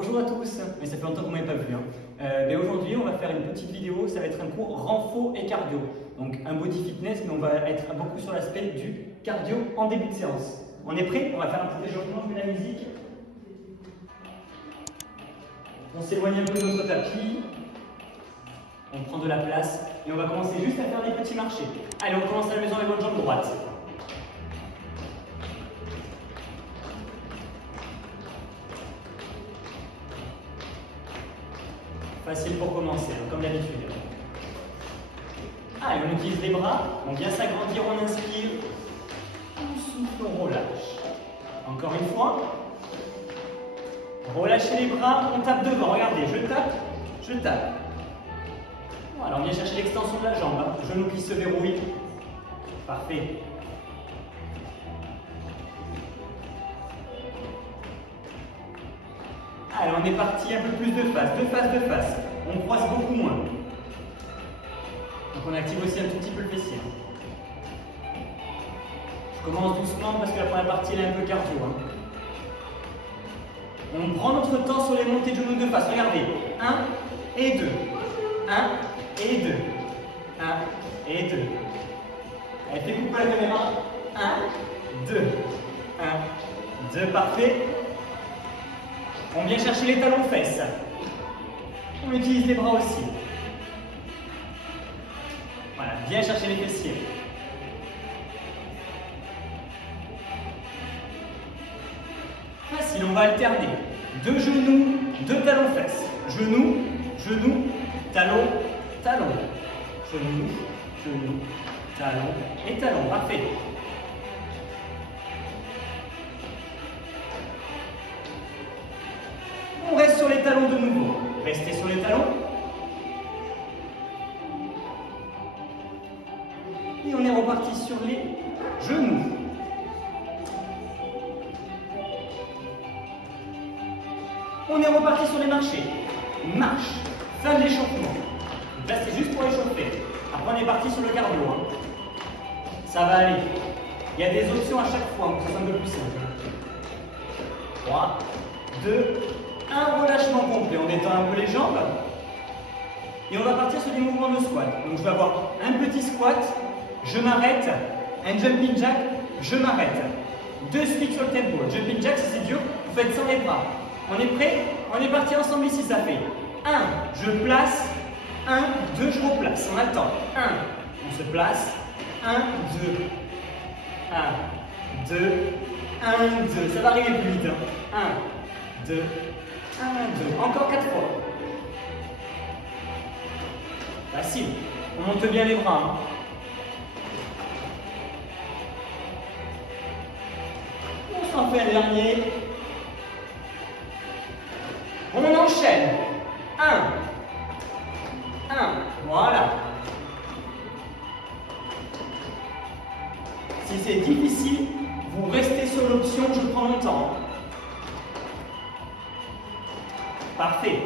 Bonjour à tous, mais ça fait longtemps qu'on ne m'avait pas vu. Mais aujourd'hui, on va faire une petite vidéo, ça va être un cours renfo et cardio. Donc un body fitness, mais on va être beaucoup sur l'aspect du cardio en début de séance. On est prêt? On va faire un petit développement, je mets la musique. On s'éloigne un peu de notre tapis. On prend de la place et on va commencer juste à faire des petits marchés. Allez, on commence à la maison avec votre jambe droite. Facile pour commencer, comme d'habitude. Allez, on utilise les bras, on vient s'agrandir, on inspire. On souffle, on relâche. Encore une fois. Relâchez les bras, on tape devant. Regardez, je tape, je tape. Voilà, on vient chercher l'extension de la jambe. Genou qui se verrouille. Parfait. Allez, on est parti un peu plus de face, de face, de face. On croise beaucoup moins. Donc on active aussi un tout petit peu le fessier. Je commence doucement parce que la première partie elle est un peu cardio. On prend notre temps sur les montées de genoux de face. Regardez. 1 et 2. 1 et 2. 1 et 2. Allez, fais couper la caméra. 1, 2. 1, 2. Parfait. On vient chercher les talons fesses. On utilise les bras aussi. Voilà, bien chercher les fessiers. Facile, on va alterner. 2 genoux, 2 talons fesses. Genoux, genoux, talons, talons. Genoux, genoux, talons et talons. Parfait. On reste sur les talons de nouveau. Restez sur les talons. Et on est reparti sur les genoux. On est reparti sur les marchés. Marche. Fin de l'échauffement. Là, c'est juste pour échauffer. Après, on est parti sur le cardio. Ça va aller. Il y a des options à chaque fois, donc ça semble plus simple. 3, 2, un relâchement complet, on détend un peu les jambes et on va partir sur des mouvements de squat. Donc je vais avoir un petit squat, je m'arrête, un jumping jack, je m'arrête. 2 suites sur le tempo. Jumping jack, si c'est dur, vous faites sans les bras. On est prêt? On est parti ensemble ici, ça fait 1, je place, 1, 2, je replace. On a le temps. 1, on se place, 1, 2, 1, 2, 1, 2. Ça va arriver plus vite. 1, 2, 1, 2, encore 4 fois. Facile. On monte bien les bras. On s'en fait un dernier. On enchaîne. 1, 1, voilà. Si c'est difficile, vous restez sur l'option je prends mon temps. Parfait.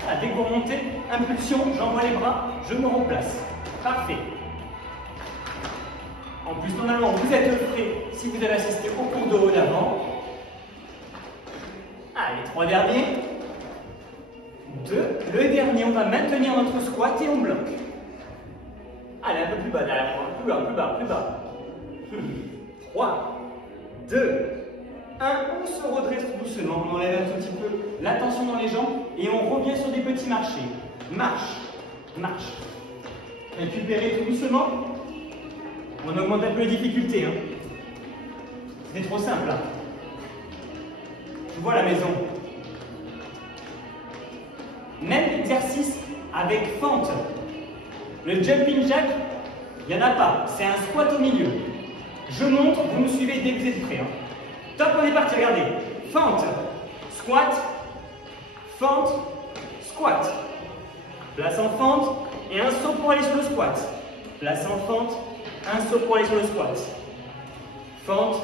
Voilà, dès que vous remontez, impulsion, j'envoie les bras, je me replace. Parfait. En plus, normalement, vous êtes frais si vous avez assisté au cours de haut d'avant. Allez, 3 derniers. 2. Le dernier, on va maintenir notre squat et on bloque. Allez, un peu plus bas derrière moi. Plus bas, plus bas, plus bas. 3. 2, 1, on se redresse doucement, on enlève un tout petit peu la tension dans les jambes et on revient sur des petits marchés. Marche, marche. Récupérez tout doucement. On augmente un peu les difficultés. C'était trop simple. Je vois la maison. Même exercice avec fente. Le jumping jack, il n'y en a pas. C'est un squat au milieu. Je monte, vous me suivez dès que vous êtes prêts. Top, on est parti, regardez. Fente, squat, fente, squat. Place en fente et un saut pour aller sur le squat. Place en fente, un saut pour aller sur le squat. Fente,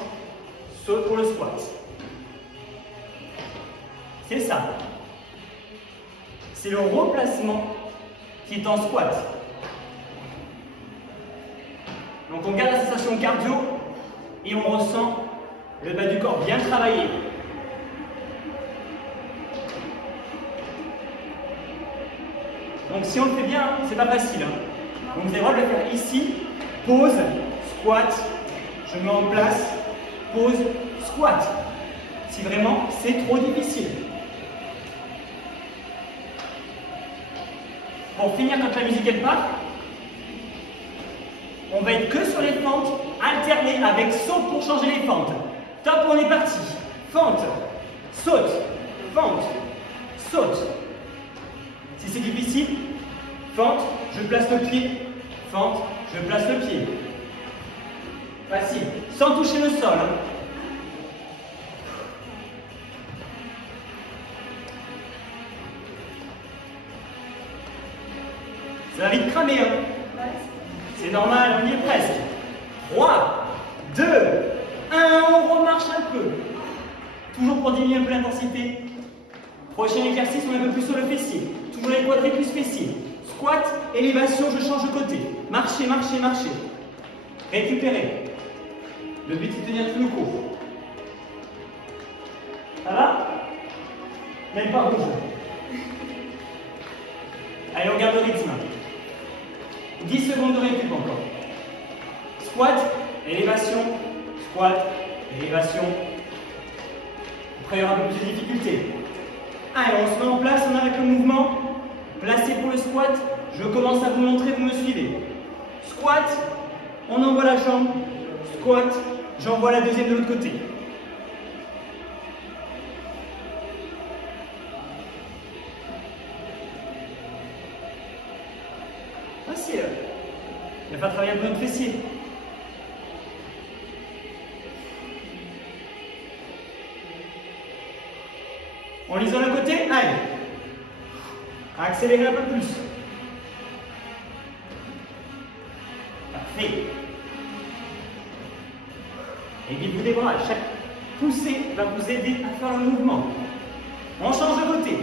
saut pour le squat. C'est ça. C'est le replacement qui est en squat. Donc on garde la sensation cardio et on ressent le bas du corps bien travaillé. Donc si on le fait bien, c'est pas facile. Donc vous avez le droit de le faire ici, pause, squat, je me mets en place, pause, squat. Si vraiment c'est trop difficile. Pour finir, quand la musique elle part, on va être que sur les fentes, alternées avec saut pour changer les fentes. Top, on est parti. Fente, saute, fente, saute. Si c'est difficile, fente, je place le pied, fente, je place le pied. Facile, sans toucher le sol. Ça va vite cramer, hein. C'est normal, on y est presque. 3, 2, 1, on remarche un peu. Toujours pour diminuer un peu l'intensité. Prochain exercice, on est un peu plus sur le fessier. Toujours les quadris plus fessiers. Squat, élévation, je change de côté. Marcher, marcher, marcher. Récupérer. Le but c'est de tenir tout le cours. Ça va? Même pas rouge. Allez, on garde le rythme. 10 secondes de récup encore. Squat, élévation, squat, élévation. Après, il y aura un peu plus de difficulté. Allez, on se met en place, on arrête le mouvement. Placé pour le squat, je commence à vous montrer, vous me suivez. Squat, on envoie la jambe. Squat, j'envoie la deuxième de l'autre côté. Facile. Il va falloir travailler un peu notre fessier. On l'isole un côté, allez. Accélérez un peu plus. Parfait. Aidez-vous des bras. Chaque poussée va vous aider à faire le mouvement. On change de côté.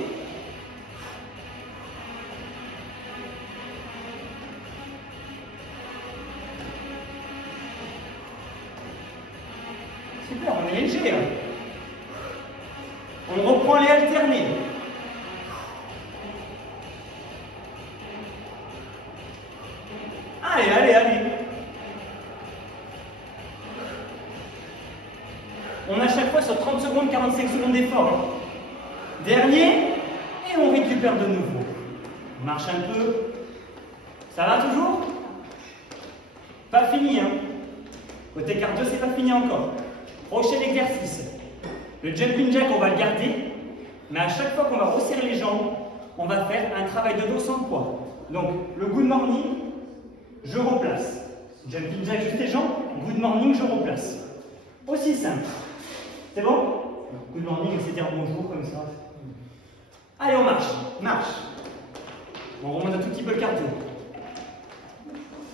Super, on est léger. Hein. On reprend les alternés. Allez, allez, allez. On a chaque fois sur 30 secondes, 45 secondes d'effort. Hein. Dernier, et on récupère de nouveau. On marche un peu. Ça va toujours? Pas fini, hein. Côté cardio, c'est pas fini encore. Prochain exercice. Le jumping jack, on va le garder, mais à chaque fois qu'on va resserrer les jambes, on va faire un travail de dos sans poids. Donc, le good morning, je replace. Jumping jack, juste les jambes, good morning, je replace. Aussi simple. C'est bon? Good morning, c'est dire bonjour comme ça. Allez, on marche. Marche. On remonte un tout petit peu le cardio.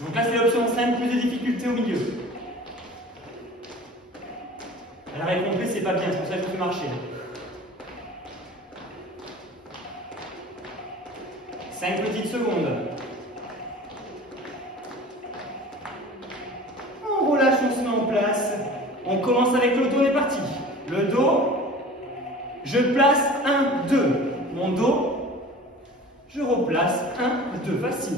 Donc là, c'est l'option simple, plus de difficulté au milieu. L'arrêt complet, c'est pas bien, c'est pour ça que je fais marcher. 5 petites secondes. On relâche, on se met en place. On commence avec le dos, on est parti. Le dos, je place 1, 2. Mon dos, je replace 1, 2. Facile.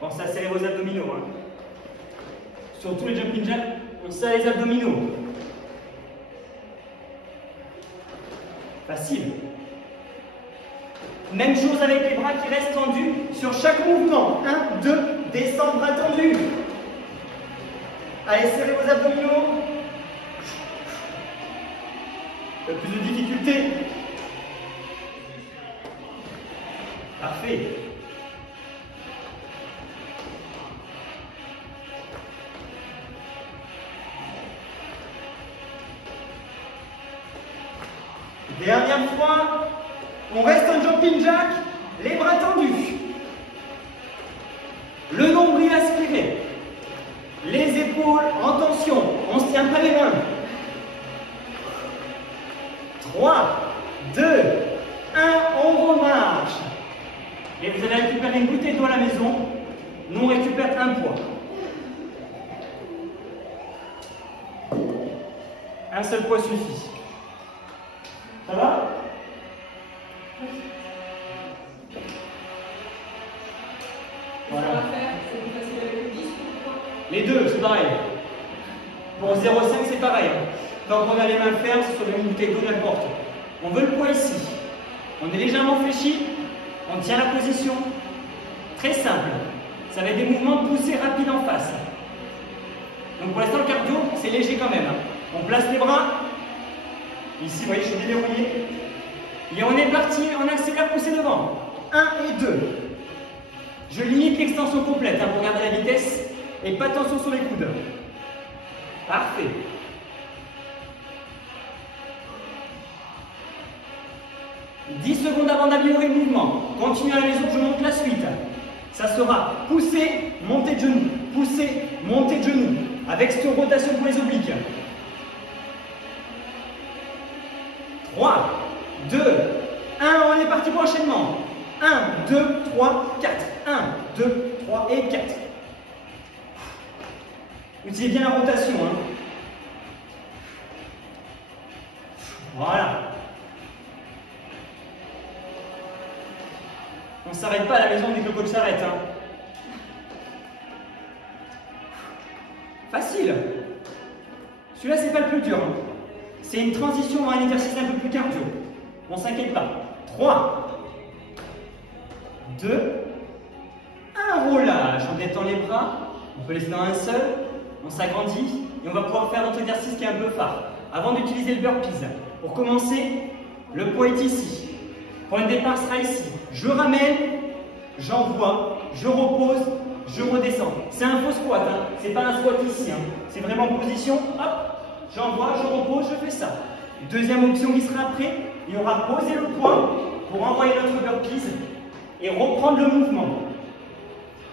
Pensez à serrer vos abdominaux. Hein. Sur tous les jumping jacks, on serre les abdominaux. Facile. Même chose avec les bras qui restent tendus sur chaque mouvement. 1, 2, descendre, bras tendus. Allez, serrez vos abdominaux. Un peu plus de difficulté. Parfait. Dernière fois, on reste en jumping jack, les bras tendus. Le nombril aspiré. Les épaules en tension, on ne se tient pas les mains. 3, 2, 1, on remarche. Et vous allez récupérer une bouteille d'eau à la maison. Nous, on récupère un poids. Un seul poids suffit. Ça va? Voilà. Les deux, c'est pareil. Pour 0,5, c'est pareil. Tant qu'on a les mains fermes, c'est sur le bouteille d'eau, n'importe. On veut le poids ici. On est légèrement fléchi. On tient la position. Très simple. Ça va être des mouvements poussés rapides en face. Donc pour l'instant, le cardio, c'est léger quand même. On place les bras. Ici, vous voyez, je suis déverrouillé. Et on est parti, on accélère, pousser devant. 1 et 2. Je limite l'extension complète pour garder la vitesse. Et pas de tension sur les coudes. Parfait. « 10 secondes avant d'améliorer le mouvement. Continuez à la maison, je monte la suite. Ça sera pousser, monter de genoux. Pousser, monter de genoux. Avec cette rotation pour les obliques. 3, 2, 1. On est parti pour l'enchaînement. 1, 2, 3, 4. 1, 2, 3 et 4. Utilisez bien la rotation. Voilà. On ne s'arrête pas à la maison dès que le coach s'arrête. Facile. Celui-là, c'est pas le plus dur. C'est une transition à un exercice un peu plus cardio. On ne s'inquiète pas. 3, 2, 1. Relâche. On détend les bras. On peut laisser dans un seul. On s'agrandit. Et on va pouvoir faire notre exercice qui est un peu phare. Avant d'utiliser le burpees, pour commencer, le poids est ici. Point de départ sera ici. Je ramène, j'envoie, je repose, je redescends. C'est un faux squat, c'est pas un squat ici. C'est vraiment en position, hop, j'envoie, je repose, je fais ça. Deuxième option qui sera après, il y aura poser le poids pour envoyer notre burpees et reprendre le mouvement.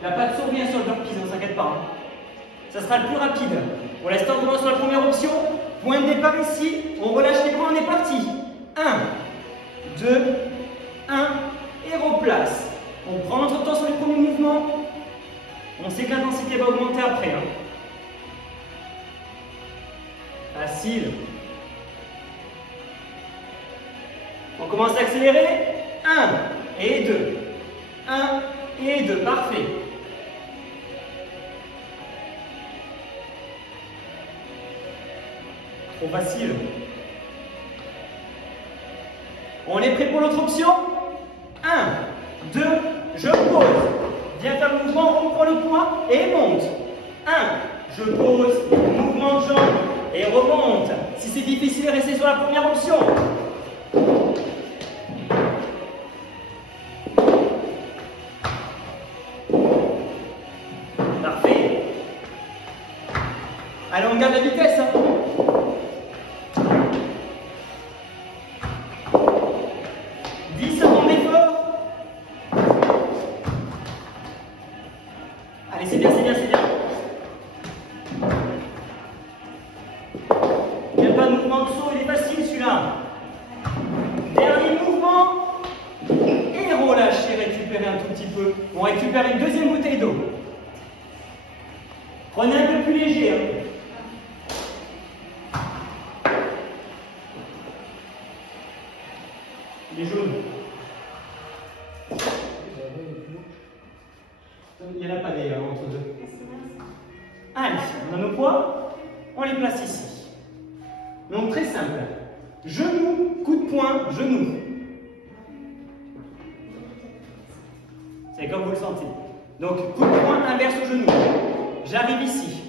Il n'y a pas de saut bien sur le burpees, on ne s'inquiète pas. Ça sera le plus rapide. Pour l'instant, on commence sur la première option. Point de départ ici, on relâche les bras, on est parti. 1, 2, 1 et replace. On prend notre temps sur les premiers mouvements. On sait que l'intensité va augmenter après. Facile. On commence à accélérer. 1 et 2. 1 et 2. Parfait. Trop facile. On est prêt pour l'autre option? 1, 2, je pose. Viens faire le mouvement, on reprend le poids et monte. 1, je pose, mouvement de jambe et remonte. Si c'est difficile, restez sur la première option. Parfait. Allez, on garde la vitesse. 10 secondes d'effort. Allez, c'est bien, c'est bien, c'est bien. Il n'y a pas de mouvement de saut, il est facile celui-là. Dernier mouvement. Et relâchez, récupérez un tout petit peu. On récupère une deuxième bouteille d'eau. Prenez un peu plus léger. Les jaunes. Il n'y en a pas d'ailleurs entre deux. Allez, on a nos poids, on les place ici. Donc très simple. Genou, coup de poing, genou. C'est comme vous le sentez. Donc coup de poing inverse au genou. J'arrive ici.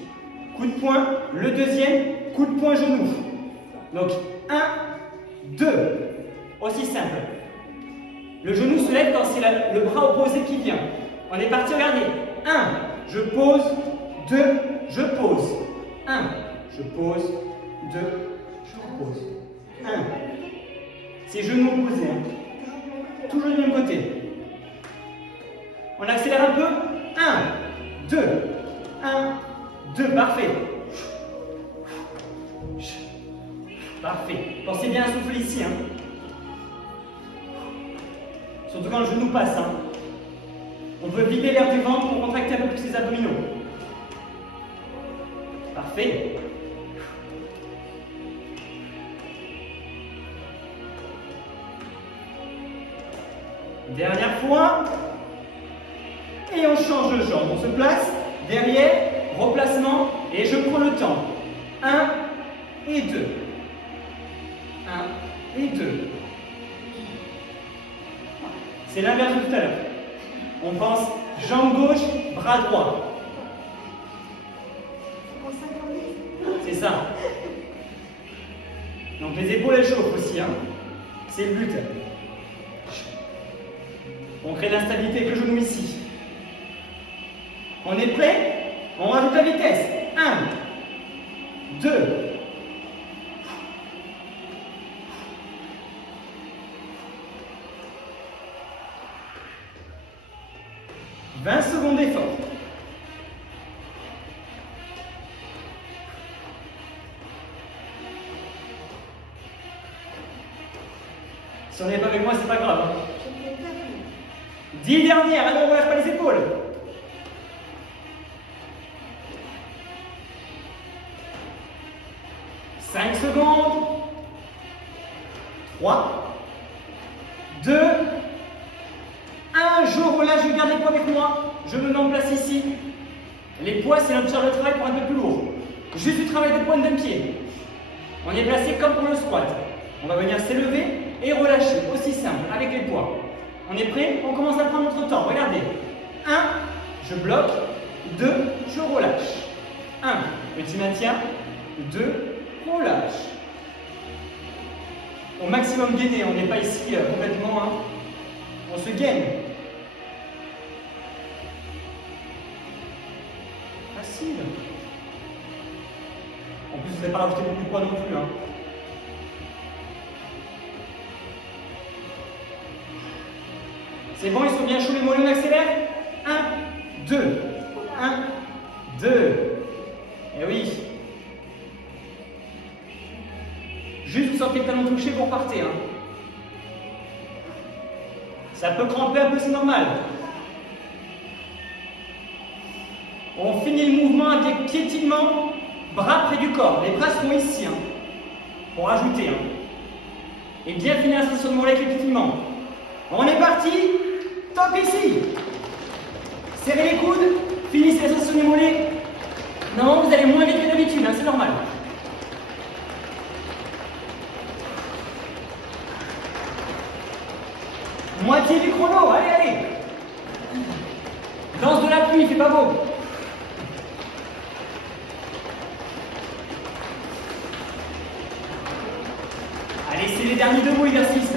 Coup de poing, le deuxième, coup de poing genou. Donc 1, 2. Aussi simple. Le genou se lève quand c'est le bras opposé qui vient. On est parti, regardez. 1, je pose. 2, je pose. 1, je pose. 2, je repose. 1. C'est genoux opposés. Toujours du même côté. On accélère un peu. 1, 2, 1, 2. Parfait. Parfait. Pensez bien à souffler ici. Surtout quand le genou passe. On veut vider l'air du ventre pour contracter un peu plus les abdominaux. Parfait. Dernière fois. Et on change de jambe. On se place derrière, replacement, et je prends le temps. 1 et 2. 1 et 2. C'est l'inverse de tout à l'heure. On pense jambe gauche, bras droit. C'est ça. Donc les épaules elles chauffent aussi. Hein. C'est le but. On crée de l'instabilité avec le genou ici. On est prêt? On rajoute la vitesse. 1, 2. 20 secondes d'effort. Si on n'est pas avec moi, c'est pas grave. Hein. 10 dernières, allez, on ne relâche pas les épaules. 5 secondes. 3, 2, 1. Je relâche, je garde les poids avec moi. Je me mets en place ici. Les poids, c'est notre charge de travail pour un peu plus lourd. Juste du travail de pointe d'un pied. On est placé comme pour le squat. On va venir s'élever et relâcher, aussi simple, avec les poids. On est prêt? On commence à prendre notre temps. Regardez. 1, je bloque. 2, je relâche. 1, petit maintien. 2, relâche. Au maximum gainé, on n'est pas ici complètement. Hein. On se gaine. Facile. En plus, vous n'avez pas rajouté beaucoup de poids non plus. Hein. C'est bon, ils sont bien chauds les mollets, on accélère. 1, 2. 1, 2. Et oui. Juste vous sentez le talon touché, vous repartez. Hein. Ça peut cramper un peu, c'est normal. On finit le mouvement avec piétinement, bras près du corps. Les bras seront ici, hein, pour ajouter. Hein. Et bien finir la sensation de mollet avec le piétinement. On est parti. Top ici. Serrez les coudes. Finissez la sensation des mollets. Non, vous allez moins vite que d'habitude, hein, c'est normal. Moitié du chrono, allez, allez. Danse de la pluie, il fait pas beau. Allez, c'est les derniers 2 mots exercices.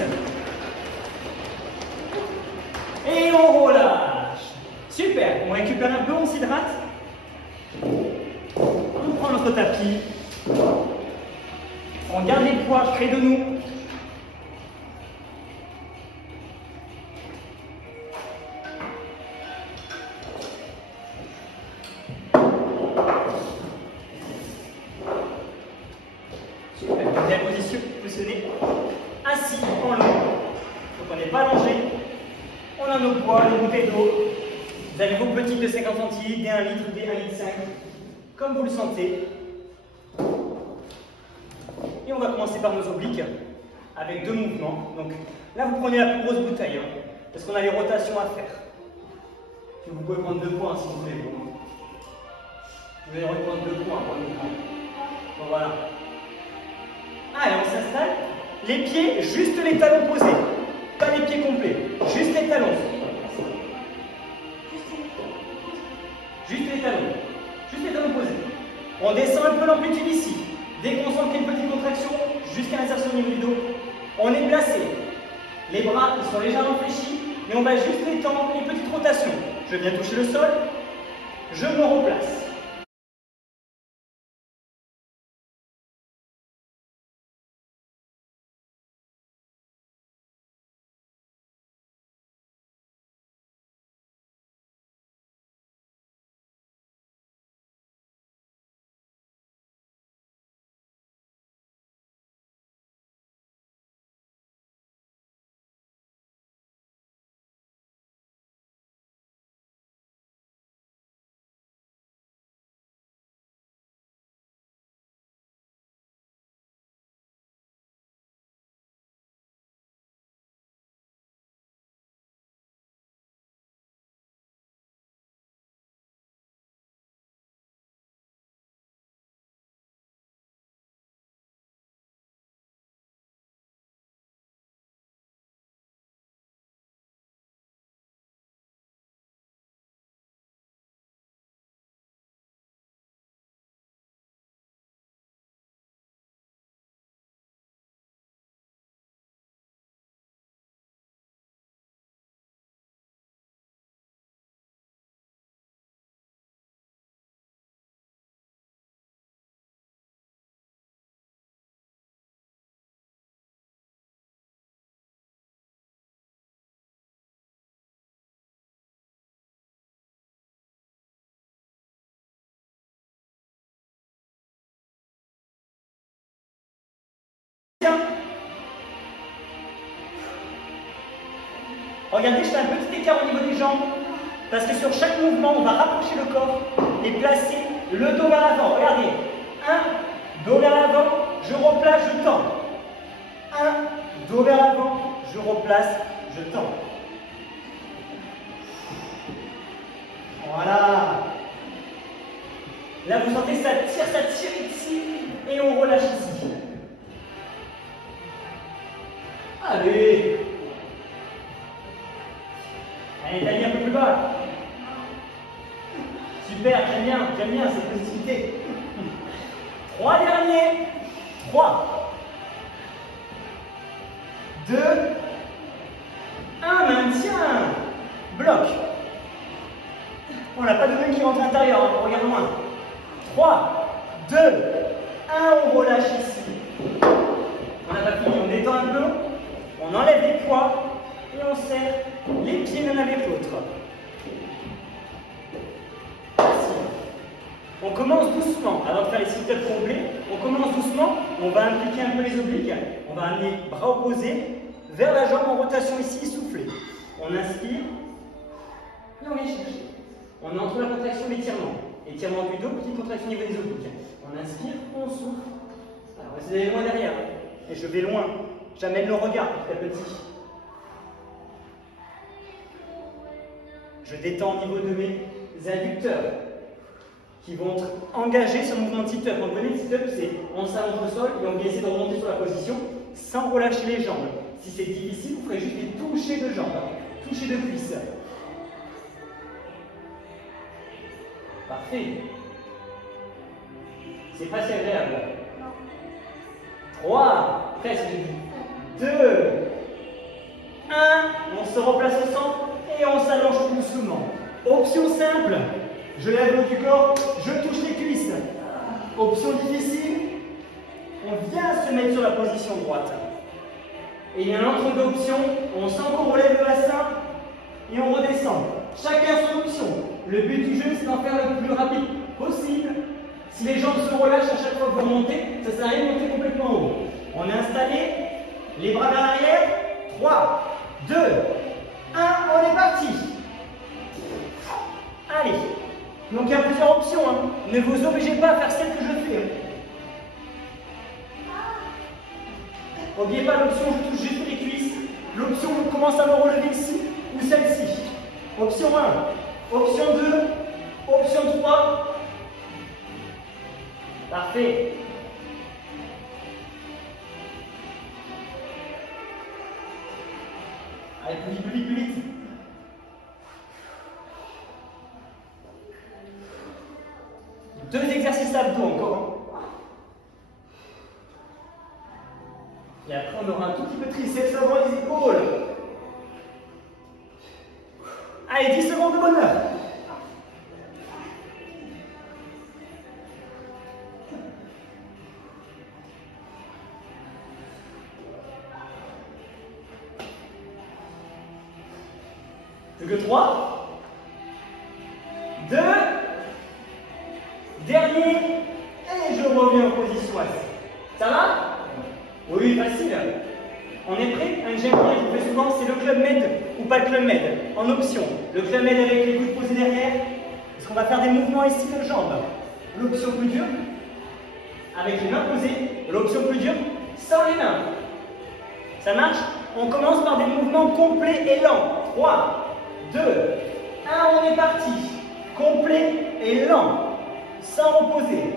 Et on relâche. Super, on récupère un peu, on s'hydrate. On prend notre tapis. On garde les poids près de nous. Positionné assis en long. Donc on n'est pas allongé. On a nos poids, les bouteilles d'eau. Vous avez vos petites de 50 centilitres, des 1 litre, des 1,5 litre, comme vous le sentez. Et on va commencer par nos obliques avec 2 mouvements. Donc là vous prenez la plus grosse bouteille, hein, parce qu'on a les rotations à faire. Puis vous pouvez prendre 2 points si vous voulez. Vous allez reprendre 2 points pour le mouvement. Bon, voilà. Allez, on s'installe. Les pieds, juste les talons posés. Pas les pieds complets. Juste les talons. Juste les talons. Juste les talons posés. On descend un peu l'amplitude ici. Dès qu'on sent qu'il y a une petite contraction, jusqu'à l'insertion au niveau du dos, on est placé. Les bras, ils sont légèrement fléchis, mais on va juste étendre une petite rotation. Je viens toucher le sol. Je me replace. Regardez, je fais un petit écart au niveau des jambes. Parce que sur chaque mouvement, on va rapprocher le corps et placer le dos vers l'avant. Regardez. 1, dos vers l'avant, je replace, je tends. 1, dos vers l'avant, je replace, je tends. Voilà. Là, vous sentez ça tire ici et on relâche ici. Allez. Allez, taillez un peu plus bas. Super, j'aime bien cette positivité. 3 derniers. 3, 2, 1, maintien. Bloc. On n'a pas de main qui rentre à l'intérieur, hein. Regarde moins. 3, 2, 1, on relâche ici. On n'a pas fini, on détend un peu, on enlève les poids et on serre les pieds l'un avec l'autre. On commence doucement, avant de faire les sit-ups complets, on commence doucement, on va impliquer un peu les obliques, on va amener bras opposés vers la jambe en rotation ici, souffler. On inspire et on vient chercher. On est entre la contraction et l'étirement. Étirement du dos, petite contraction au niveau des obliques. On inspire, on souffle. Alors, on va essayer d'aller loin derrière. Et je vais loin. J'amène le regard petit à petit. Je détends au niveau de mes adducteurs qui vont être engagés sur le mouvement de sit-up. Donc, le sit-up, c'est on s'allonge au sol et on vient essayer de remonter sur la position sans relâcher les jambes. Si c'est difficile, vous ferez juste des touchés de jambes, touchés de cuisses. Parfait. C'est pas si agréable. 3, presque. 2, 1, on se replace au centre et on s'allonge doucement. Option simple, je lève le haut du corps, je touche les cuisses. Option difficile, on vient se mettre sur la position droite. Et il y a un entre-deux options, on sent qu'on relève le bassin et on redescend. Chacun son option. Le but du jeu, c'est d'en faire le plus rapide possible. Si les jambes se relâchent à chaque fois que vous remontez, ça sert à rien de monter complètement haut. On est installé, les bras vers l'arrière. 3, 2, 1, on est parti. Allez. Donc il y a plusieurs options. Hein. Ne vous obligez pas à faire celle que je fais. N'oubliez pas l'option je touche juste les cuisses. L'option je commence à me relever ici ou celle-ci. Option 1, option 2, option 3. Parfait. Allez, plus vite. Deux exercices abdos encore. Et après, on aura un tout petit peu de triceps avant les épaules. Allez, 10 secondes de bonheur. Plus que 3. 2. Dernier. Et je reviens en position assise. Ça va? Oui, facile. On est prêt? Un que j'aime bien, je vous fais souvent, c'est le Club Med ou pas le Club Med. En option, le Club Med avec les coudes posés derrière. Parce qu'on va faire des mouvements ici de jambes. L'option plus dure, avec les mains posées. L'option plus dure, sans les mains. Ça marche? On commence par des mouvements complets et lents. 3, 2, 1, on est parti. Complet et lent. Sans reposer.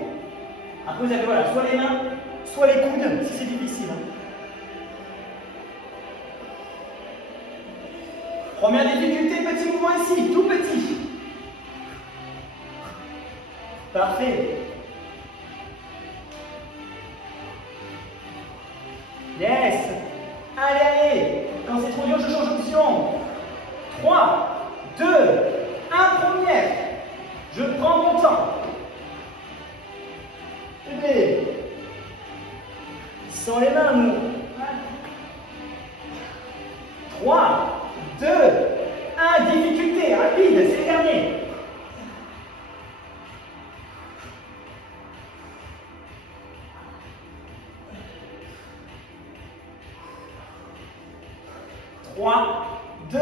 Après, vous avez voilà, soit les mains, soit les coudes, si c'est difficile. Première difficulté, petit mouvement ici, tout petit. Parfait. Yes. Allez. Quand c'est trop dur, je change d'option. 3, 2, 1, première. Je prends mon temps. Et sans les mains, nous. 3, 2, 1, difficulté, rapide, c'est le dernier. 2, 1,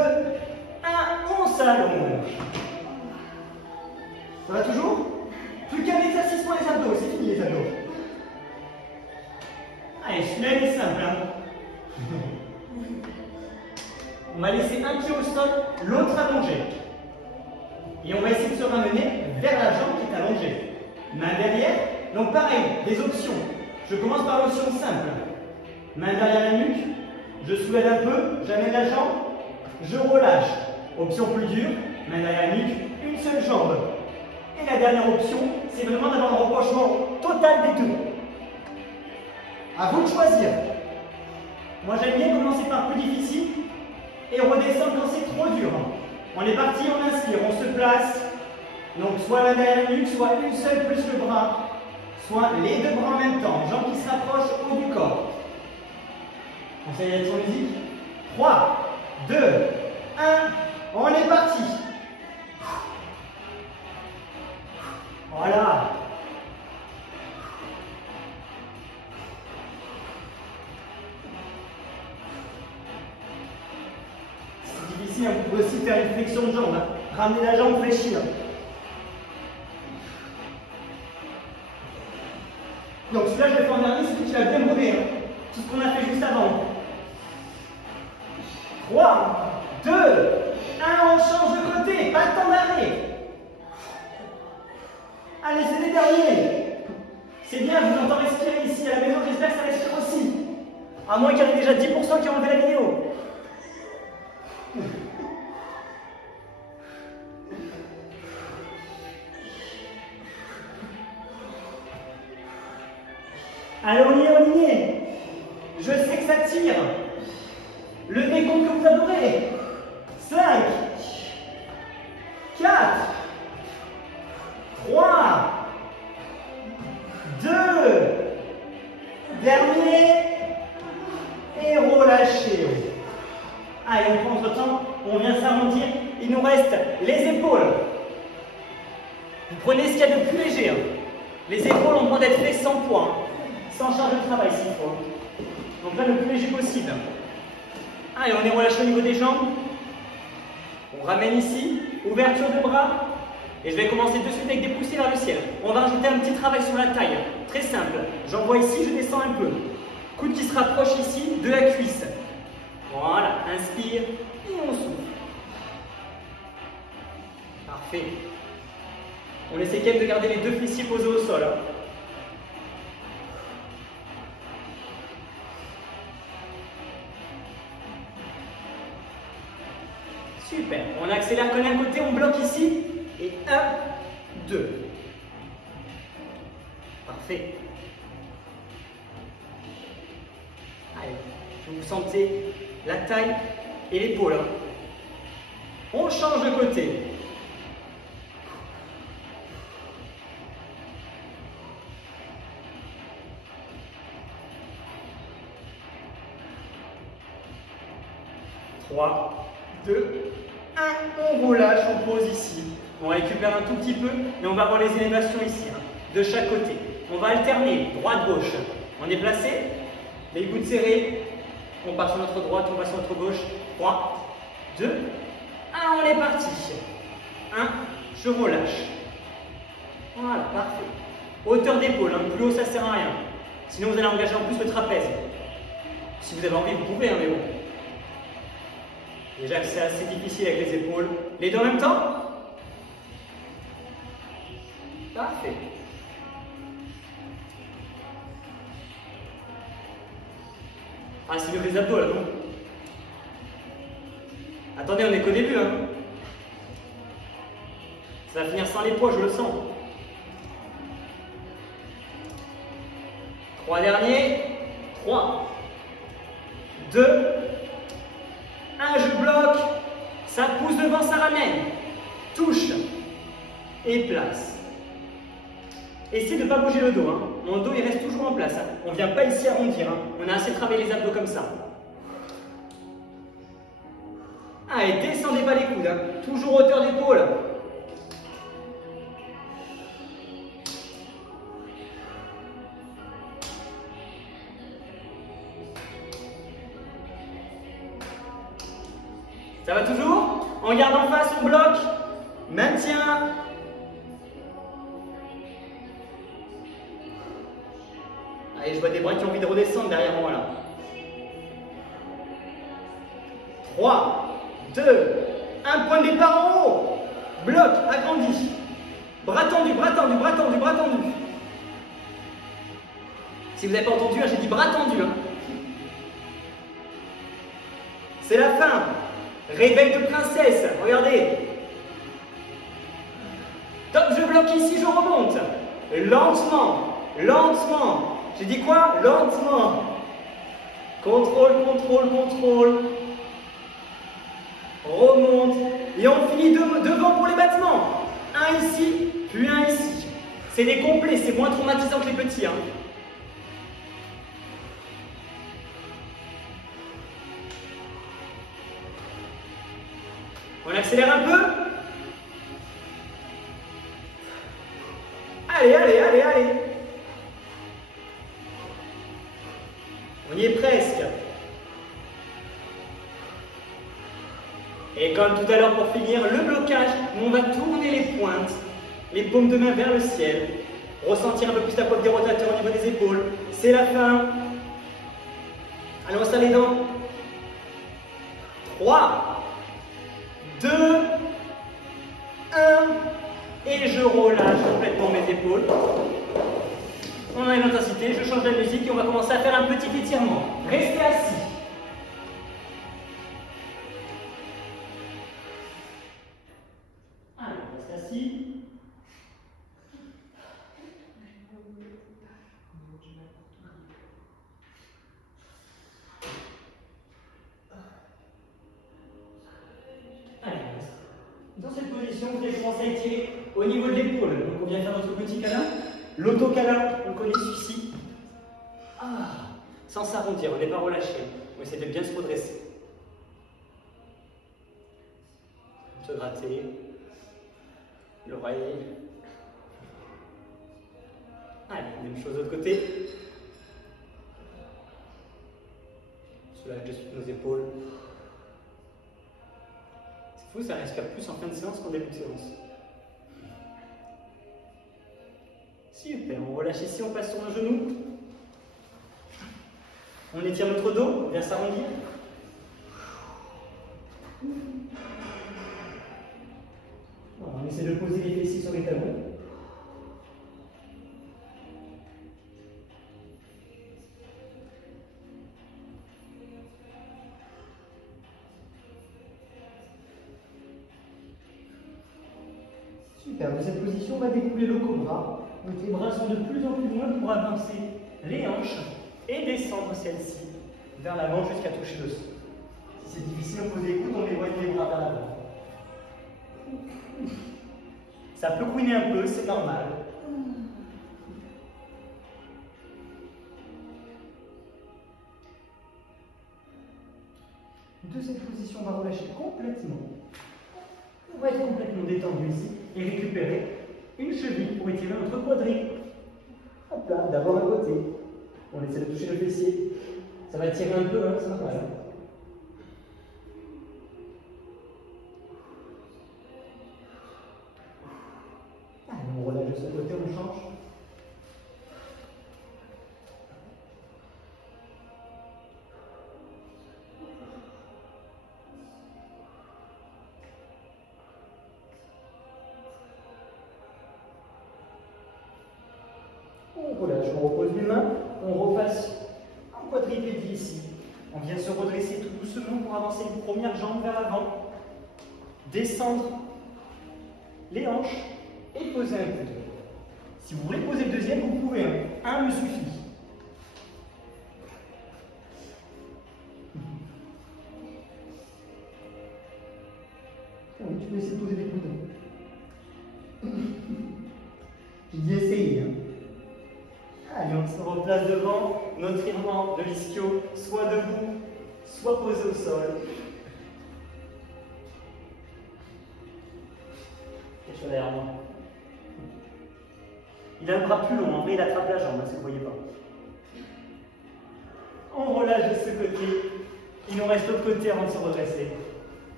on s'allonge. Ça va toujours? Plus qu'un exercice pour les abdos, c'est fini les abdos. Allez, celui-là il est simple. Hein. On va laisser un pied au sol, l'autre allongé. Et on va essayer de se ramener vers la jambe qui est allongée. Main derrière. Donc pareil, des options. Je commence par l'option simple. Main derrière la nuque. Je soulève un peu, j'amène la jambe. Je relâche. Option plus dure. Main derrière la nuque, une seule jambe. Et la dernière option, c'est vraiment d'avoir un rapprochement total des deux. À vous de choisir. Moi j'aime bien commencer par plus difficile et redescendre quand c'est trop dur. On est parti, on inspire, on se place. Donc soit la derrière la nuque, soit une seule plus le bras, soit les deux bras en même temps. Jambes qui se rapprochent au haut du corps. On essaye d'être sur musique. 3, 2, 1, on est parti. Voilà. C'est difficile, vous pouvez aussi faire une flexion de jambe. Hein. Ramener la jambe, fléchir. Donc celui-là, je vais faire en dernier, celui qui va bien brûler. Hein. Tout ce qu'on a fait juste avant. 3, 2, 1, on change de côté, pas le temps d'arrêt. Allez, c'est les derniers. C'est bien, je vous entends respirer ici à la maison, j'espère que ça respire aussi. À moins qu'il y en ait déjà 10% qui ont enlevé la vidéo. Allez, on y est. Je sais que ça tire. Le décompte que vous adorez. 5, 4, 3, 2, dernier, et relâchez. Allez, on prend notre temps, on vient s'arrondir. Il nous reste les épaules. Vous prenez ce qu'il y a de plus léger. Hein. Les épaules ont besoin d'être faites sans poids, hein. Sans charge de travail s'il faut. Donc là, le plus léger possible. Allez, on est relâché au niveau des jambes. On ramène ici, ouverture de bras. Et je vais commencer de suite avec des poussées vers le ciel. On va rajouter un petit travail sur la taille. Très simple. J'envoie ici, je descends un peu. Coude qui se rapproche ici de la cuisse. Voilà, inspire et on souffle. Parfait. On essaie quand même de garder les deux fessiers posés au sol. Hein. Super. On accélère comme un côté, on bloque ici. Et 1, 2. Parfait. Allez, vous sentez la taille et l'épaule. Hein. On change de côté. Trois, 2, 1, on relâche, on pose ici. On récupère un tout petit peu et on va avoir les élévations ici, hein, de chaque côté. On va alterner droite-gauche. On est placé, les coudes serrés, on part sur notre droite, on va sur notre gauche. 3, 2, 1, on est parti. 1, je relâche. Voilà, parfait. Hauteur d'épaule, hein, plus haut ça sert à rien. Sinon vous allez engager en plus le trapèze. Si vous avez envie, vous pouvez, hein, mais bon. Déjà que c'est assez difficile avec les épaules. Les deux en même temps? Parfait. Ah, c'est mieux que les abdos là, non? Attendez, on est qu'au début, hein. Ça va finir sans les poids, je le sens. 3 derniers. 3, 2, 1, je bloque. Ça pousse devant, ça ramène. Touche. Et place. Essayez de ne pas bouger le dos. Hein. Mon dos, il reste toujours en place. Hein. On ne vient pas ici arrondir. Hein. On a assez travaillé les abdos comme ça. Allez, descendez pas les coudes. Hein. Toujours hauteur d'épaule. Ça va toujours? On garde en face, on bloque. Maintien. Allez, je vois des bras qui ont envie de redescendre derrière moi là. 3, 2, 1, point de départ en haut. Bloc, agrandi. Bras tendu, bras tendu, bras tendu, bras tendu. Si vous n'avez pas entendu, j'ai dit bras tendu. Hein. C'est la fin. Réveil de princesse. Regardez. Top, je bloque ici, je remonte. Lentement, lentement. J'ai dit quoi? Lentement. Contrôle, contrôle, contrôle. Remonte. Et on finit devant pour les battements. Un ici, puis un ici. C'est des complets, c'est moins traumatisant que les petits. Hein. On accélère un peu. Allez, allez, allez, allez. On y est presque. Et comme tout à l'heure pour finir, le blocage, où on va tourner les pointes, les paumes de main vers le ciel, ressentir un peu plus la pointe des rotateurs au niveau des épaules. C'est la fin. Allez, on serre les dents. 3, 2, 1, et je relâche complètement mes épaules. On enlève l'intensité, je change la musique et on va commencer à faire un petit étirement. Restez assis. Allez, on reste assis. Allez, on reste. Dans cette position, vous allez commencer à étirer au niveau de l'épaule. Donc on vient faire notre petit câlin. L'auto-câlin, on connaît celui-ci. Ah, sans s'arrondir, on n'est pas relâché. On essaie de bien se redresser. Se gratter. L'oreille. Allez, même chose de l'autre côté. On soulage dessus nos épaules. C'est fou, ça respire plus en fin de séance qu'en début de séance. Super, on relâche ici, on passe sur nos genoux. On étire notre dos, on vient s'arrondir. On essaie de poser les fessiers sur les talons. Super, de cette position, on va découler le cobra. Donc les bras sont de plus en plus loin pour avancer les hanches et descendre celle-ci vers l'avant jusqu'à toucher le sol. Si c'est difficile, on pose les coudes, on éloigne les bras vers l'avant. Ça peut couiner un peu, c'est normal. De cette position, on va relâcher complètement. On va être complètement détendu ici et récupérer une cheville pour étirer notre quadrille. Hop là, d'abord à côté. On essaie de toucher le fessier. Ça va tirer un peu, hein, c'est normal. Allez, on relâche de ce côté, on change. On relâche, on repose les mains, on repasse un quadripédie ici. On vient se redresser tout doucement pour avancer une première jambe vers l'avant. Descendre les hanches et poser un coude. Si vous voulez poser le deuxième, vous pouvez. Un me suffit. Oui, tu peux essayer de poser des coudes. J'ai dit essayer. Allez, on se replace devant notre étirement de l'ischio, soit debout, soit posé au sol. Quelque chose derrière moi. Il a le bras plus long, en vrai il attrape la jambe, si vous ne voyez pas. On relâche de ce côté. Il nous reste l'autre côté avant de se redresser.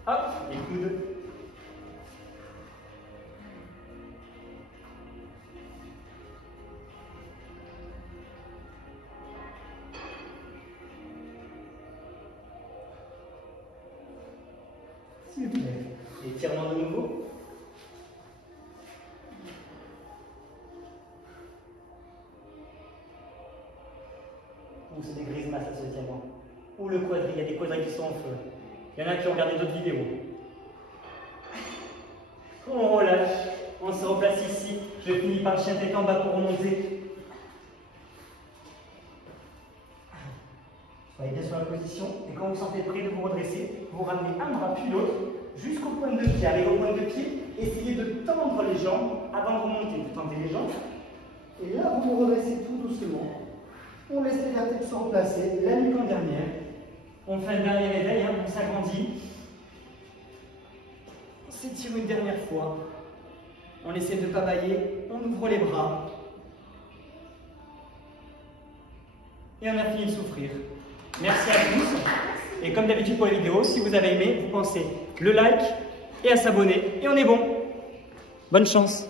Hop, les coudes. Super. Étirement de nouveau. Ouh, c'est des grises masses à ce étirement. Ouh, le quadri, il y a des quadris qui sont en feu. Il y en a qui ont regardé d'autres vidéos. On relâche, on se replace ici. Je finis par le chien tête en bas pour remonter. Soyez bien sur la position. Et quand vous sentez prêt de vous redresser, vous ramenez un bras puis l'autre jusqu'au point de pied. Avec au point de pied, essayez de tendre les jambes avant de remonter. Vous tendez les jambes. Et là, vous vous redressez tout doucement. On laisse les vertèbres se replacer, la nuque en dernière. On fait un dernier réveil, hein, on s'agrandit. On s'étire une dernière fois. On essaie de ne pas bâiller, on ouvre les bras. Et on a fini de souffrir. Merci à tous. Et comme d'habitude pour les vidéos, si vous avez aimé, vous pensez le like et à s'abonner. Et on est bon. Bonne chance.